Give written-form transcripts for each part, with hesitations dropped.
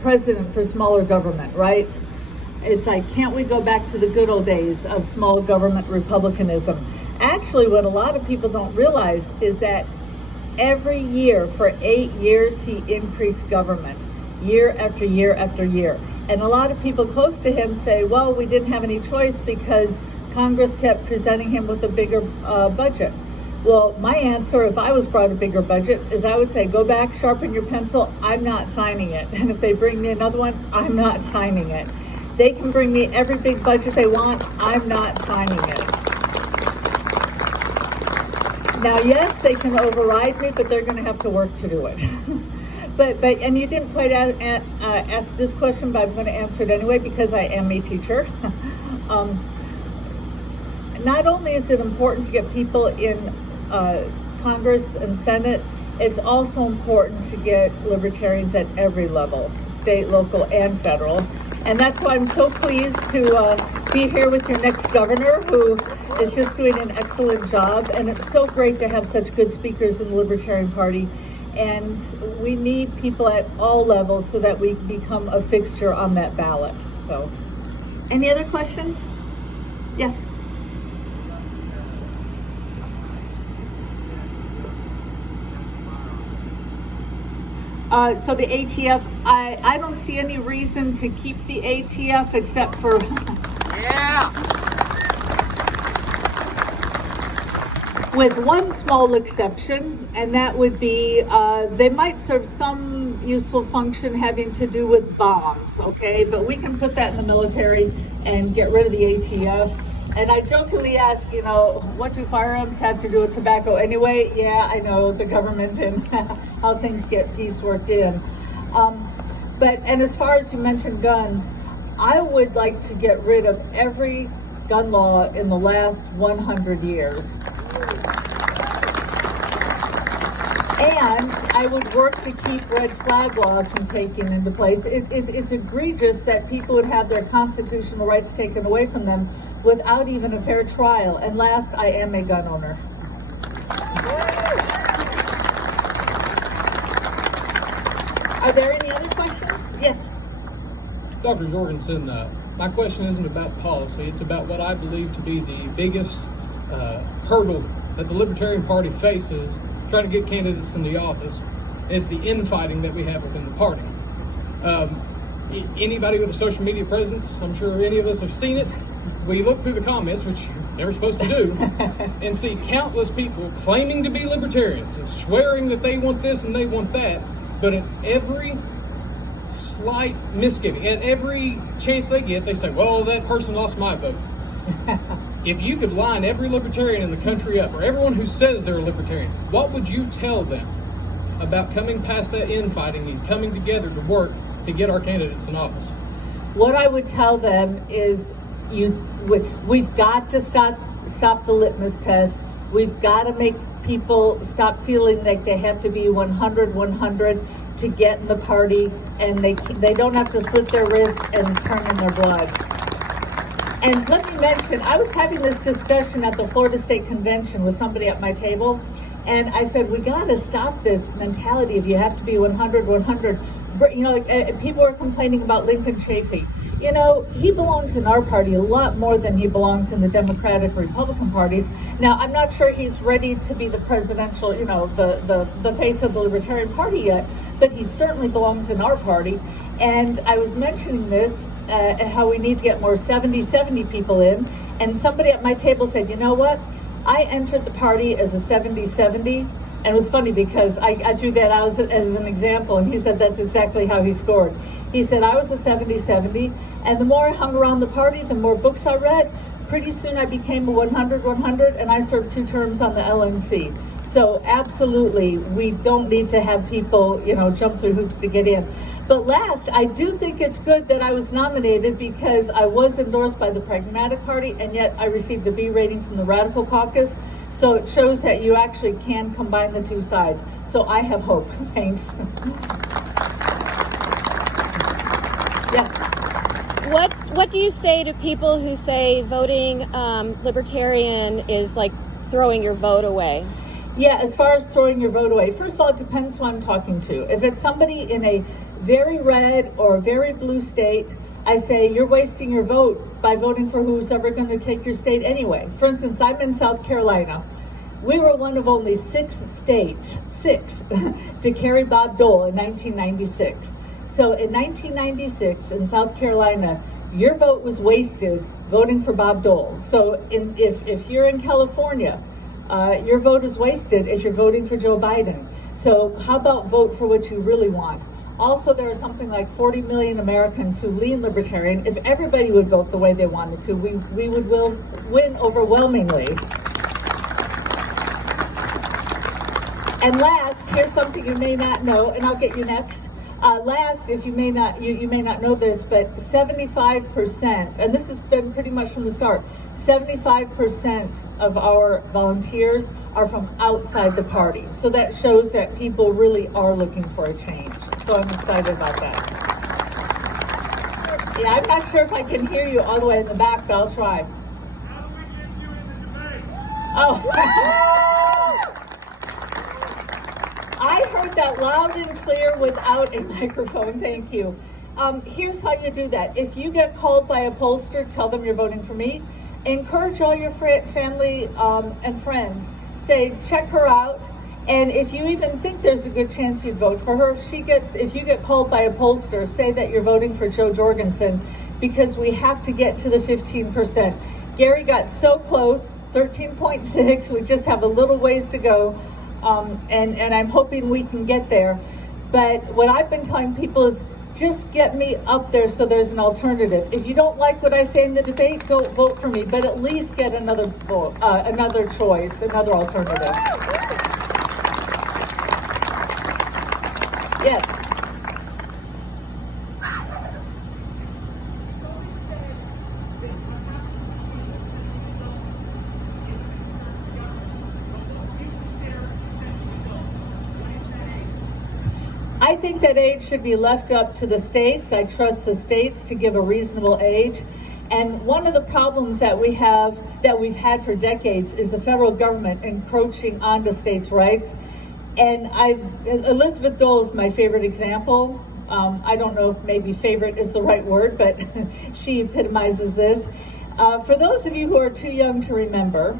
president for smaller government, right? It's like, can't we go back to the good old days of small government republicanism? Actually, what a lot of people don't realize is that every year for 8 years, he increased government year after year after year. And a lot of people close to him say, well, we didn't have any choice because Congress kept presenting him with a bigger budget. Well, my answer, if I was brought a bigger budget, is I would say, go back, sharpen your pencil, I'm not signing it. And if they bring me another one, I'm not signing it. They can bring me every big budget they want, I'm not signing it. Now, yes, they can override me, but they're gonna have to work to do it. But and you didn't quite ask this question, but I'm gonna answer it anyway because I am a teacher. Not only is it important to get people in Congress and Senate, it's also important to get libertarians at every level, state, local, and federal. And that's why I'm so pleased to be here with your next governor, who is just doing an excellent job. And it's so great to have such good speakers in the Libertarian Party. And we need people at all levels so that we become a fixture on that ballot. So, any other questions? Yes. So the ATF, I don't see any reason to keep the ATF except for... Yeah! With one small exception, and that would be they might serve some useful function having to do with bombs, okay? But we can put that in the military and get rid of the ATF. And I jokingly ask, you know, what do firearms have to do with tobacco anyway? Yeah, I know, the government and how things get pieceworked in. And as far as you mentioned guns, I would like to get rid of every gun law in the last 100 years. And I would work to keep red flag laws from taking into place. It's egregious that people would have their constitutional rights taken away from them without even a fair trial. And last, I am a gun owner. Are there any other questions? Yes. Dr. Jorgensen, my question isn't about policy. It's about what I believe to be the biggest hurdle that the Libertarian Party faces trying to get candidates in the office. It's the infighting that we have within the party. Anybody with a social media presence, I'm sure any of us have seen it. We look through the comments, which you're never supposed to do, and see countless people claiming to be libertarians and swearing that they want this and they want that, but at every slight misgiving, at every chance they get, they say, well, that person lost my vote. If you could line every libertarian in the country up, or everyone who says they're a libertarian, what would you tell them about coming past that infighting and coming together to work to get our candidates in office? What I would tell them is we've got to stop the litmus test. We've got to make people stop feeling like they have to be 100 to get in the party, and they don't have to slit their wrists and turn in their blood. And let me mention, I was having this discussion at the Florida State Convention with somebody at my table, and I said, we got to stop this mentality of you have to be 100. You know, people are complaining about Lincoln Chafee. You know, he belongs in our party a lot more than he belongs in the Democratic or Republican parties. Now, I'm not sure he's ready to be the presidential, you know, the face of the Libertarian Party yet, but he certainly belongs in our party. And I was mentioning this, how we need to get more 70-70 people in. And somebody at my table said, you know what? I entered the party as a 70-70. And it was funny because I threw that out as an example. And he said that's exactly how he scored. He said, I was a 70-70. And the more I hung around the party, the more books I read. Pretty soon I became a 100, and I served 2 terms on the LNC. So absolutely, we don't need to have people, you know, jump through hoops to get in. But last, I do think it's good that I was nominated because I was endorsed by the Pragmatic Party, and yet I received a B rating from the Radical Caucus. So it shows that you actually can combine the two sides. So I have hope. Thanks. Yes. What do you say to people who say voting libertarian is like throwing your vote away? Yeah, as far as throwing your vote away, first of all, it depends who I'm talking to. If it's somebody in a very red or very blue state, I say you're wasting your vote by voting for who's ever going to take your state anyway. For instance, I'm in South Carolina. We were one of only 6 states, 6, to carry Bob Dole in 1996. So in 1996 in South Carolina, your vote was wasted voting for Bob Dole. So if you're in California, your vote is wasted if you're voting for Joe Biden. So how about vote for what you really want? Also, there are something like 40 million Americans who lean libertarian. If everybody would vote the way they wanted to, we would win overwhelmingly. And last, here's something you may not know, and I'll get you next. Last, if you may not, you may not know this, but 75%, and this has been pretty much from the start, 75% of our volunteers are from outside the party. So that shows that people really are looking for a change. So I'm excited about that. Yeah, I'm not sure if I can hear you all the way in the back, but I'll try. How do we get you in the debate? Oh. I heard that loud and clear without a microphone. Thank you. Here's how you do that. If you get called by a pollster, tell them you're voting for me. Encourage all your family and friends. Say, check her out. And if you even think there's a good chance you'd vote for her, if you get called by a pollster, say that you're voting for Joe Jorgensen, because we have to get to the 15%. Gary got so close, 13.6. We just have a little ways to go. And I'm hoping we can get there. But what I've been telling people is just get me up there so there's an alternative. If you don't like what I say in the debate, don't vote for me, but at least get another vote, another choice, another alternative. Yes. I think that age should be left up to the states. I trust the states to give a reasonable age. And one of the problems that we've had for decades is the federal government encroaching onto states' rights. And Elizabeth Dole is my favorite example. I don't know if maybe favorite is the right word, but she epitomizes this. For those of you who are too young to remember,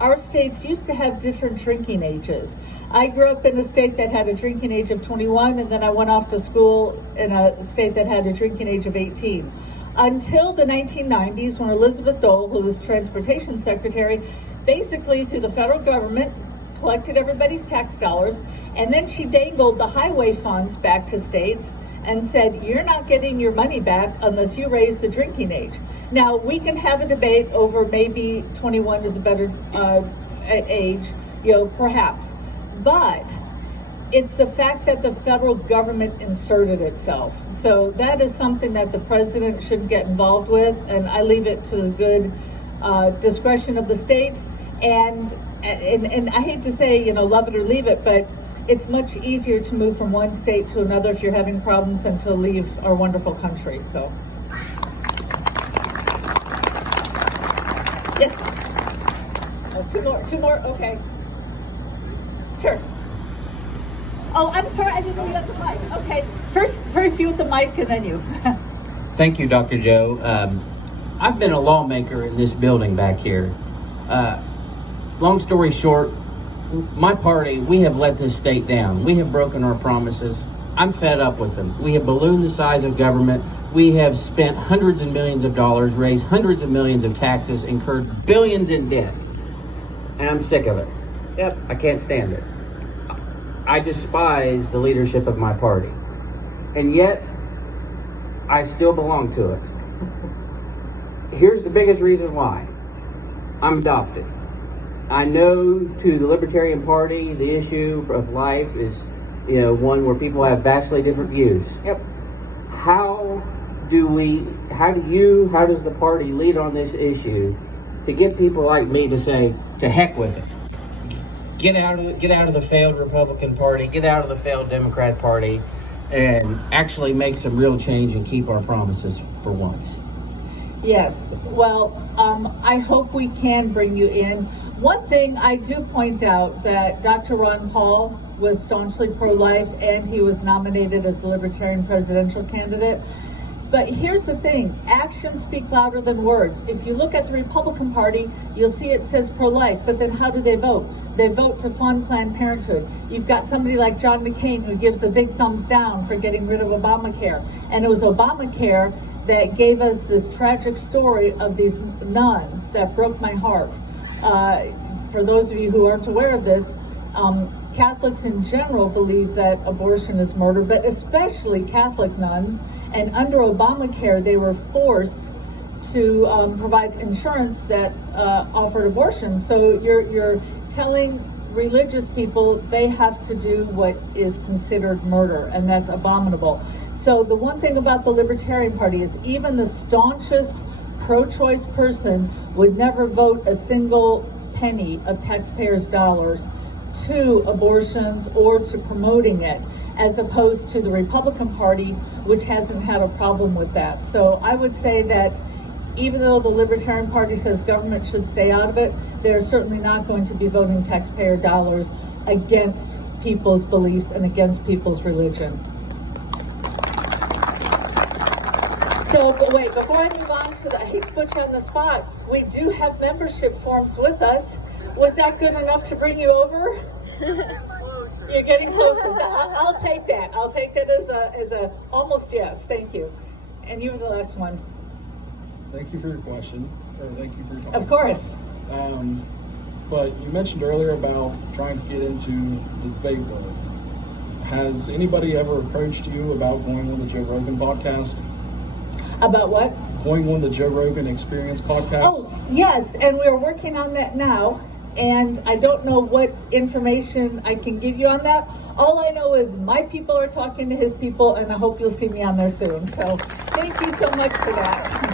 our states used to have different drinking ages. I grew up in a state that had a drinking age of 21, and then I went off to school in a state that had a drinking age of 18. Until the 1990s, when Elizabeth Dole, who was transportation secretary, basically through the federal government, collected everybody's tax dollars, and then she dangled the highway funds back to states and said, you're not getting your money back unless you raise the drinking age. Now, we can have a debate over maybe 21 is a better age, perhaps. But it's the fact that the federal government inserted itself. So that is something that the president shouldn't get involved with, and I leave it to the good discretion of the states. And I hate to say, love it or leave it, but it's much easier to move from one state to another if you're having problems than to leave our wonderful country. So, yes. Oh, two more. Okay. Sure. Oh, I'm sorry, I didn't know you had the mic. Okay. First you with the mic, and then you. Thank you, Dr. Joe. I've been a lawmaker in this building back here. Long story short, my party, we have let this state down. We have broken our promises. I'm fed up with them. We have ballooned the size of government. We have spent hundreds of millions of dollars, raised hundreds of millions of taxes, incurred billions in debt. And I'm sick of it. Yep. I can't stand it. I despise the leadership of my party. And yet, I still belong to it. Here's the biggest reason why. I'm adopted. I know to the Libertarian Party, the issue of life is, one where people have vastly different views. Yep. How does the party lead on this issue to get people like me to say, to heck with it? Get out of the failed Republican Party, get out of the failed Democrat Party, and actually make some real change and keep our promises for once. Yes, well, I hope we can bring you in. One thing I do point out that Dr. Ron Paul was staunchly pro-life and he was nominated as the Libertarian presidential candidate. But here's the thing, actions speak louder than words. If you look at the Republican Party, you'll see it says pro-life, but then how do they vote? They vote to fund Planned Parenthood. You've got somebody like John McCain who gives a big thumbs down for getting rid of Obamacare. And it was Obamacare that gave us this tragic story of these nuns that broke my heart. For those of you who aren't aware of this, Catholics in general believe that abortion is murder, but especially Catholic nuns. And under Obamacare, they were forced to provide insurance that offered abortion. So you're telling religious people they have to do what is considered murder, and that's abominable. So the one thing about the Libertarian Party is even the staunchest pro-choice person would never vote a single penny of taxpayers' dollars to abortions or to promoting it, as opposed to the Republican Party, which hasn't had a problem with that. So I would say that even though the Libertarian Party says government should stay out of it, they're certainly not going to be voting taxpayer dollars against people's beliefs and against people's religion. So, but wait, before I move on to I hate to put you on the spot, we do have membership forms with us. Was that good enough to bring you over? You're getting closer. I'll take that. I'll take that as a almost yes. Thank you. And you were the last one. Thank you for your question, or thank you for your talk. Of course. But you mentioned earlier about trying to get into the debate world. Has anybody ever approached you about going on the Joe Rogan podcast? About what? Going on the Joe Rogan Experience podcast? Oh, yes, and we're working on that now. And I don't know what information I can give you on that. All I know is my people are talking to his people, and I hope you'll see me on there soon. So thank you so much for that.